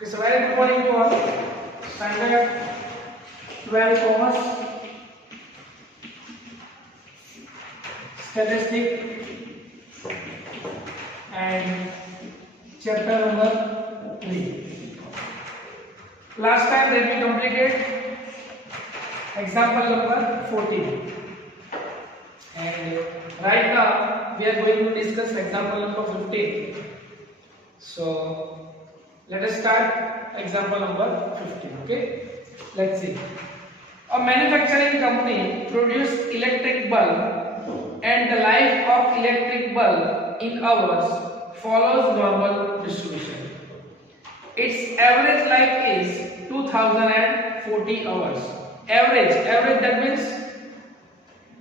Okay, so very good morning to all. Standard 12 Commerce, Statistics, and chapter number 3. Last time that we completed example number 14, and right now we are going to discuss example number 15. So let us start example number 15. Okay, let's see. A manufacturing company produces electric bulb, and the life of electric bulb in hours follows normal distribution. Its average life is 2040 hours. Average that means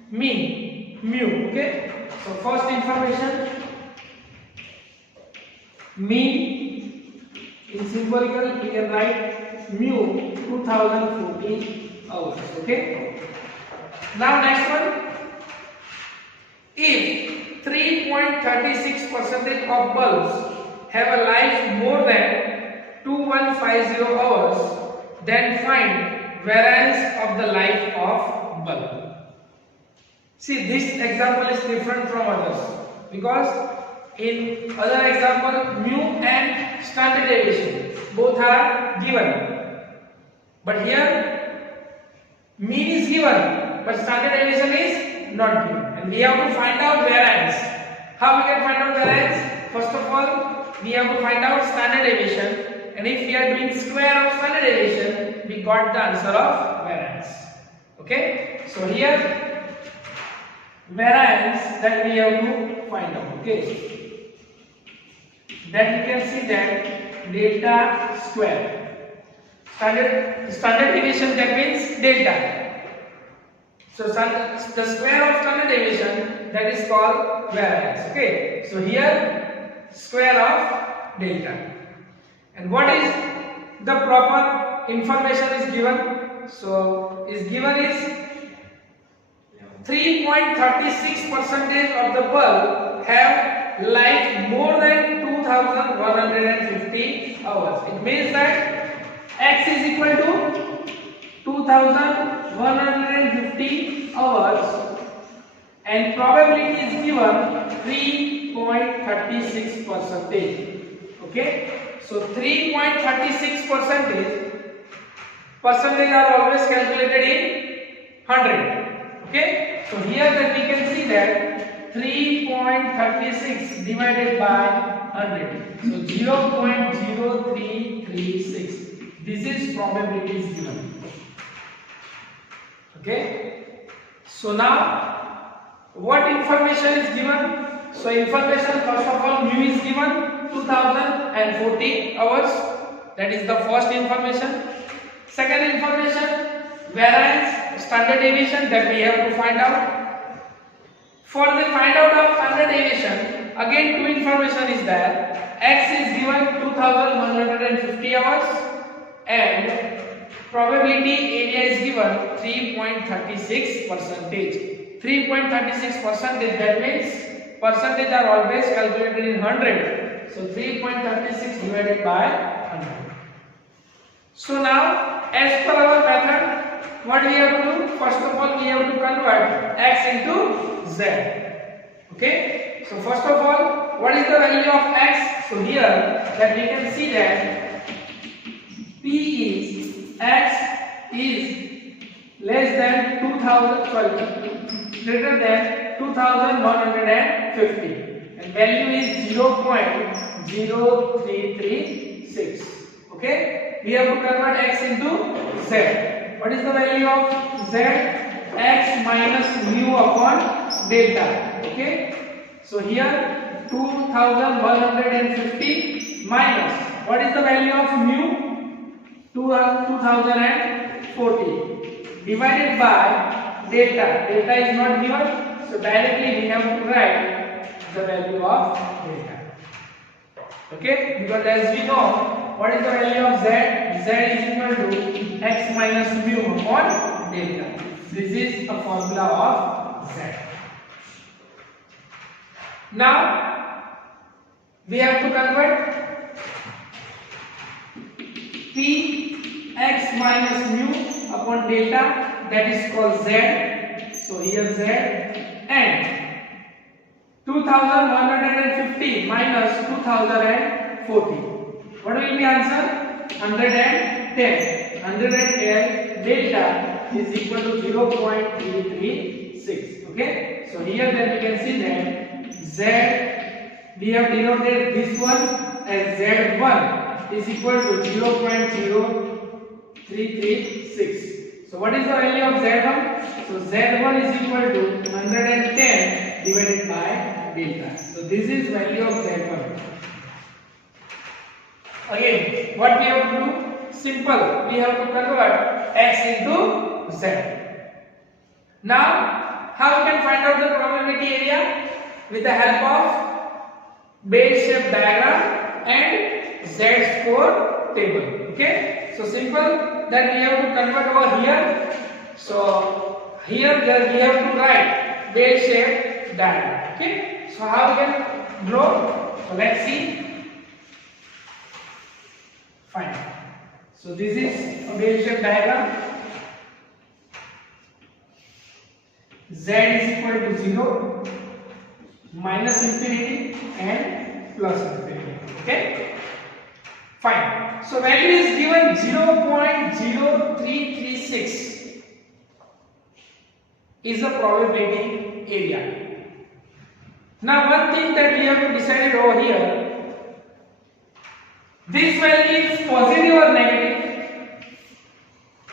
mean, mu. Okay, so first information, mean in symbolical we can write mu 2040 hours. Okay, now next one, if 3.36% of bulbs have a life more than 2150 hours, then find variance of the life of bulb. See, this example is different from others because in other example mu and standard deviation both are given, but here mean is given but standard deviation is not given, and we have to find out variance. How we can find out variance? First of all, we have to find out standard deviation, and if we are doing square of standard deviation, we got the answer of variance. Okay, so here variance that we have to find out. Okay, that you can see that delta square, standard deviation, that means delta. So the square of standard deviation, that is called variance. Okay, so here square of delta, and what is the proper information is given. So is given is 3.36% of the bulb have life more than 2150 hours. It means that x is equal to 2150 hours, and probability is given 3.36%. Okay, so 3.36% percentage are always calculated in 100. Okay, so here that we can see that 3.36 divided by 100, so 0.0336. This is probability is given. Okay, so now what information is given? So information, first of all, mu is given 2040 hours. That is the first information. Second information, variance, standard deviation, that we have to find out. For the find out of standard deviation, again two information is there. X is given 2150 hours, and probability area is given 3.36%. 3.36%, that means percentage are always calculated in 100. So 3.36 divided by 100. So now, as per our method, what we have to do? First of all, we have to convert x into z. Okay, so first of all, what is the value of x? So here that we can see that p is x is less than 2000, greater than 2150, and value is 0.0336. Okay, we have to convert x into z. What is the value of z? X minus mu upon delta. Okay, so here 2150 minus, what is the value of mu? 2040 divided by delta. Delta is not given, so directly we have to write the value of delta. Okay, because as we know, what is the value of z? Z is equal to x minus mu upon delta. This is a formula of z. Now we have to convert P x minus mu upon delta, that is called Z. So here Z, and 2150 minus 2040. What will be answer? 110. 110 delta is equal to 0.336. Okay. So here then we can see that Z, we have denoted this one as Z1 is equal to 0.0336. So what is the value of Z1? So Z1 is equal to 110 divided by delta. So this is value of Z1. Again, what we have to do? Simple. We have to convert x into Z. Now, how we can find out the probability area? With the help of bell-shaped diagram and Z-score table. Okay? So simple that we have to convert over here. So here we have to write bell-shaped diagram. Okay? So how we can draw? So let's see. Fine. So this is a bell-shaped diagram. Z is equal to 0, minus infinity and plus infinity. Okay? Fine. So value is given 0.0336 is the probability area. Now one thing that we have to decide over here, this value is positive or negative?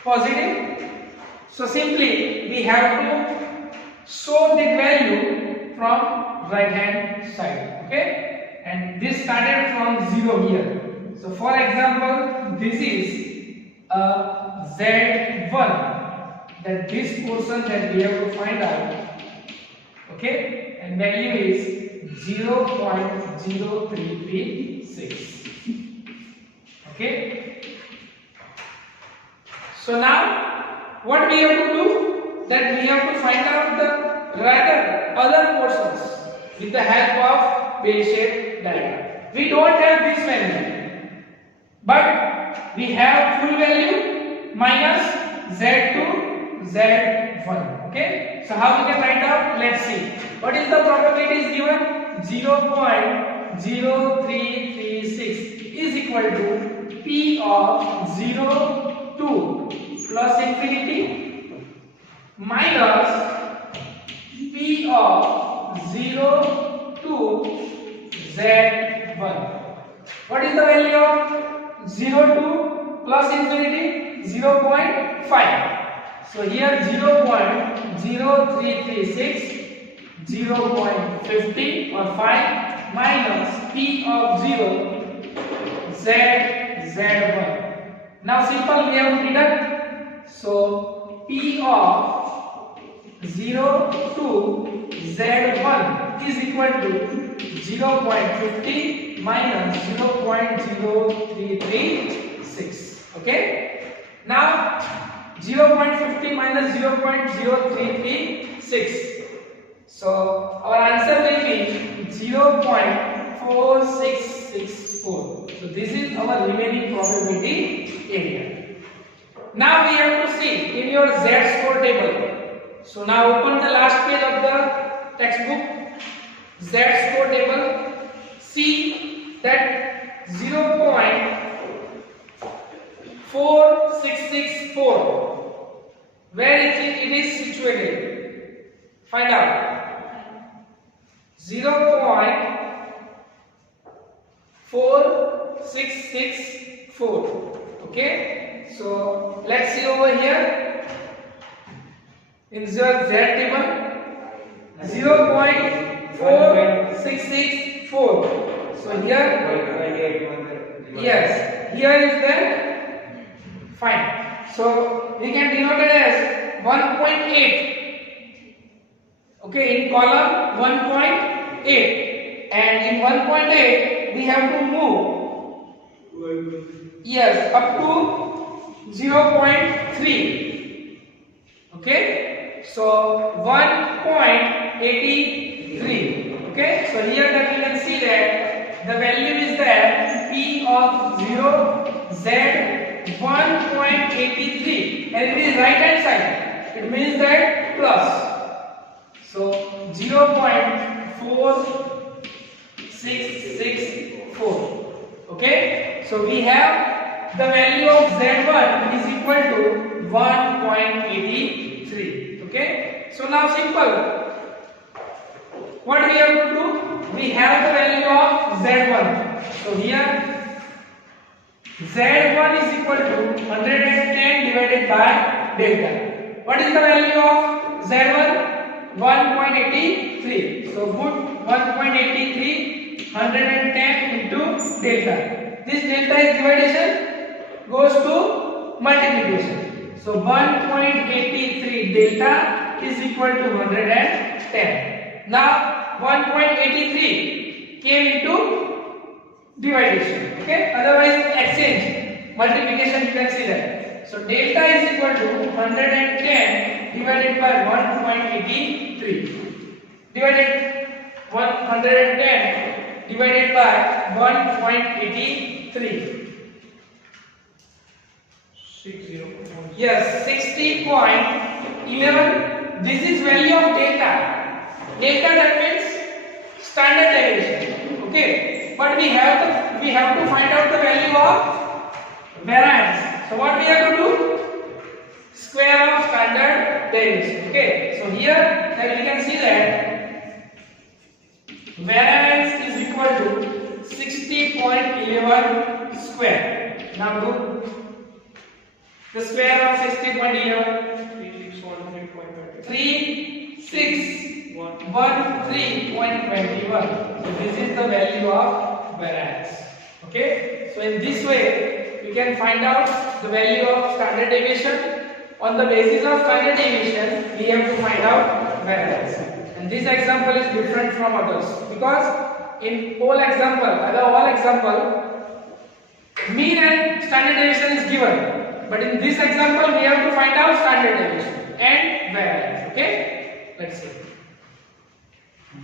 Positive. So simply we have to show the value from right hand side. Okay, and this started from 0 here. So for example, this is a Z1, that this portion that we have to find out. Okay, and value is 0.0336. Okay, so now what we have to do? That we have to find out the other portions with the help of bell-shaped diagram. We don't have this value, but we have full value minus Z2, Z1. Okay, so how we can write out? Let's see. What is the probability is given? 0.0336 is equal to P of 0 to plus infinity minus P of 0 to Z1. What is the value of 0 to plus infinity? 0.5. So here 0.0336, 0.50 or 5 minus P of 0, Z1. Now simple we have to deduct. So P of 0 to Z1 is equal to 0.50 minus 0.036. Okay? Now 0.50 minus 0.036. So our answer will be 0.4664. So this is our remaining probability area. Now we have to see in your Z-score table. So now open the last page of the textbook, Z-score table. See that 0.4664, where it is situated. Find out. 0.4664. Okay, so let's see over here in your Z table. 0.4664. So here, yes, here is the fine. So we can denote it as 1.8. Okay, in column 1.8, and in 1.8 we have to move, yes, up to 0.3. Okay, so 1.83. Okay, so here that we can see that the value is there P of 0, Z, 1.83 and it is right hand side, it means that plus. So 0.4664. Okay, so we have the value of Z1 is equal to 1.83. Okay, so now simple. What we have to do? We have the value of Z1. So here Z1 is equal to 110 divided by delta. What is the value of Z1? 1.83. So put 1.83 110 into delta. This delta is division, goes to multiplication. So 1.83 delta is equal to 110. Now 1.83 came into division. Okay, otherwise exchange, multiplication, you can see that. So delta is equal to 110 divided by 1.83 divided 110 divided by 1.83. 60. Yes, 60.11. This is value of delta. Delta, that means standard deviation. Okay, but we have to find out the value of variance. So what we have to do? Square of standard deviation. Okay, so here that we can see that variance is equal to 60.11 square. Now do the square of 60.11. 3613.21. So this is the value of variance. Okay, so in this way we can find out the value of standard deviation. On the basis of standard deviation, we have to find out variance. And this example is different from others because in all example, mean and standard deviation is given. But in this example, we have to find out standard deviation and variance. Okay, let's see.